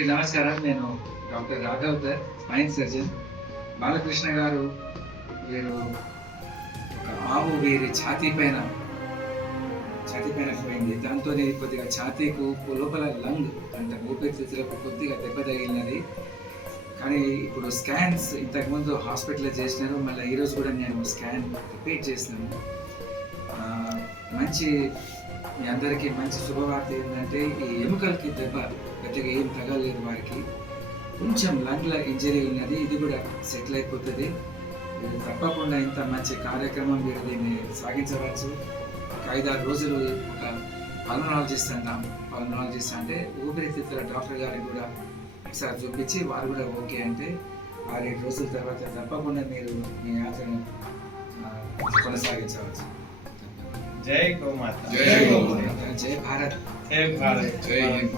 అందరికీ నమస్కారం. నేను డాక్టర్ రాఘవధర్, స్పైన్ సర్జన్. బాలకృష్ణ గారు వీరు ఒక ఆవు వీరి ఛాతీ పైన పోయింది. దాంతో కొద్దిగా ఛాతీకు లోపల లంగ్ అంటే ఊపిరితిత్తులకు కొద్దిగా దెబ్బ తగిలినది. కానీ ఇప్పుడు స్కాన్స్ ఇంతకుముందు హాస్పిటల్లో చేసినారు. మళ్ళీ ఈరోజు కూడా నేను స్కాన్ రిపీట్ చేసినాను. మీ అందరికీ మంచి శుభవార్త ఏంటంటే ఈ ఎముకలకి దెబ్బ పెద్దగా ఏం తగలేదు. వారికి కొంచెం లంగ్ల ఇంజరీ ఉన్నది, ఇది కూడా సెటిల్ అయిపోతుంది. తప్పకుండా ఇంత మంచి కార్యక్రమం మీరు దీన్ని సాగించవచ్చు. ఒక 5-6 రోజులు ఒక పల్మనాలజిస్ట్ అంటే ఊపిరితిత్తుల డాక్టర్ గారికి కూడా ఒకసారి చూపించి వారు కూడా ఓకే అంటే 6-7 రోజుల తర్వాత తప్పకుండా మీరు మీ యాత్రను కొనసాగించవచ్చు. జై గోమాత, జై గోమాత, జై భారత్, జై భారత్, జై హింద్.